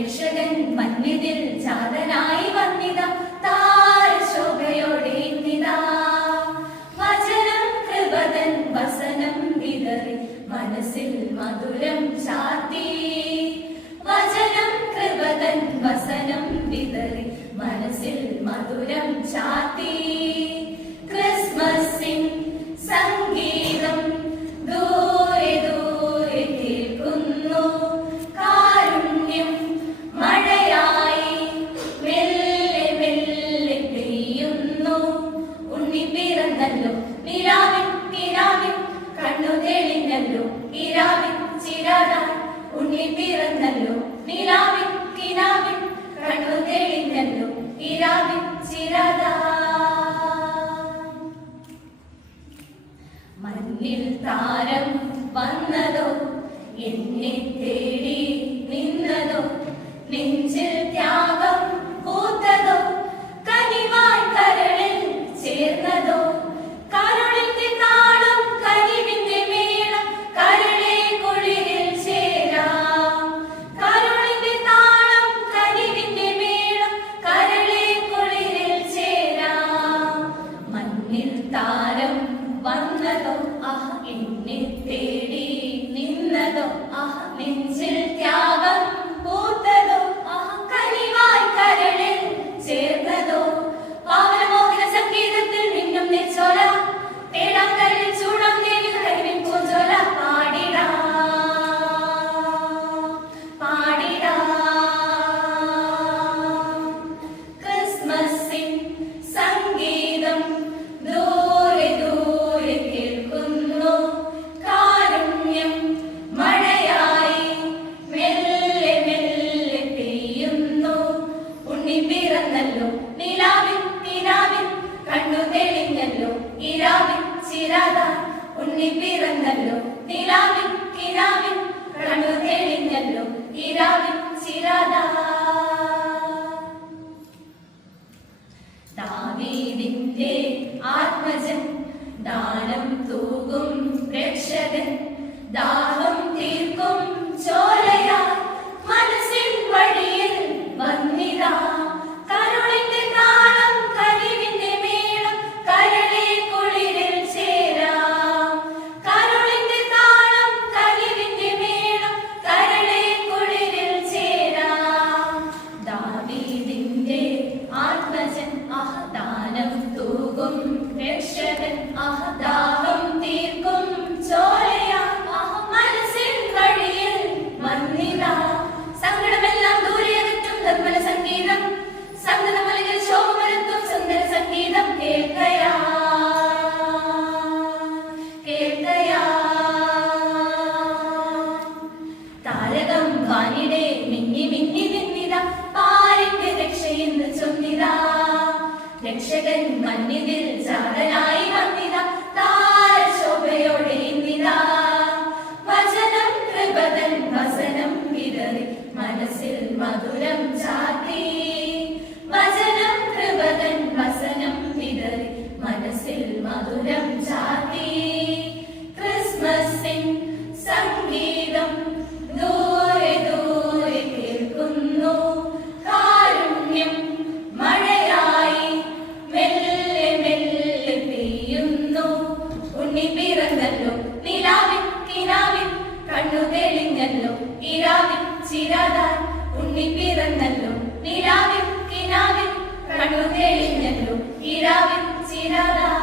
രക്ഷകൻ മന്നിതിൽ ചാതനായി വന്നിത താരശോഭയോടെ നിതാ. വചനം കൃപതൻ വസനം വിതറി മനസ്സിൽ മധുരം ചാത്തി വചനം കൃപതൻ വസനം വിതറി മനസ്സിൽ മധുരം ചാത്തി ക്രിസ്മസിൻ സംഘ em ഇരാവിൻ ചിരാതാ ഉണ്ണി പിറന്നല്ലോ. നിലാവിൻ കിനാവിൻ കണ്ണു തെളിഞ്ഞല്ലോ ഇരാവിൻ ചിരാതാ. जगह मंदिर ज़्यादा ഉണ്ണി പിറന്നല്ലോ നിലാവിൻ കിനാവിൻ കണ്ണു തെളിഞ്ഞല്ലോ ഇരാവിൻ ചിരാതാൻ ഉണ്ണി പിറന്നല്ലോ നിലാവിൻ കിനാവിൻ കണ്ണു തെളിഞ്ഞല്ലോ ഇരാവിൻ ചിരാതാൻ